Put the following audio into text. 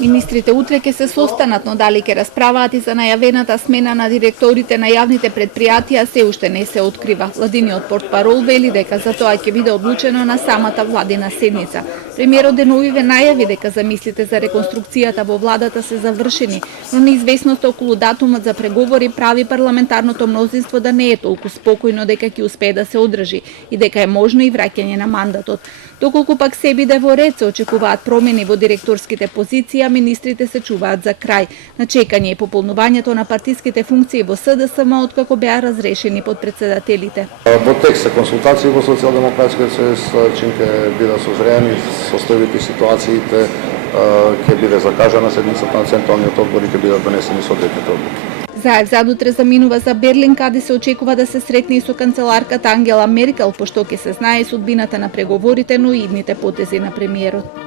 Министрите утре ќе се состанат, но дали ќе расправаат и за најавената смена на директорите на јавните предпријатија се уште не се открива. Владиниот портпарол вели дека за тоа ќе биде одлучено на самата владина седница. Премиерот деновиве најави дека замислите за реконструкцијата во владата се завршени, но неизвестноста околу датумот за преговори прави парламентарното мнозинство да не е толку спокојно дека ќе успее да се одржи и дека е можно и враќање на мандатот. Доколку пак се биде во ред, се очекуваат промени во директорските позиции, а министрите се чуваат за крај. На чекање и пополнувањето на партиските функции во СДСМ откако беа разрешени подпредседателите. Во текст се консултации во Социјалдемократскиот сојуз, чим ќе бидат созреани состојбите и ситуациите, ќе биде закажана седницата на Централниот одбор и ќе бидат донесени соодветните одлуки. Заев задутре заминува за Берлин, каде се очекува да се сретне и со канцеларката Ангела Меркел, пошто ќе се знае судбината на преговорите, но и идните потези на премиерот.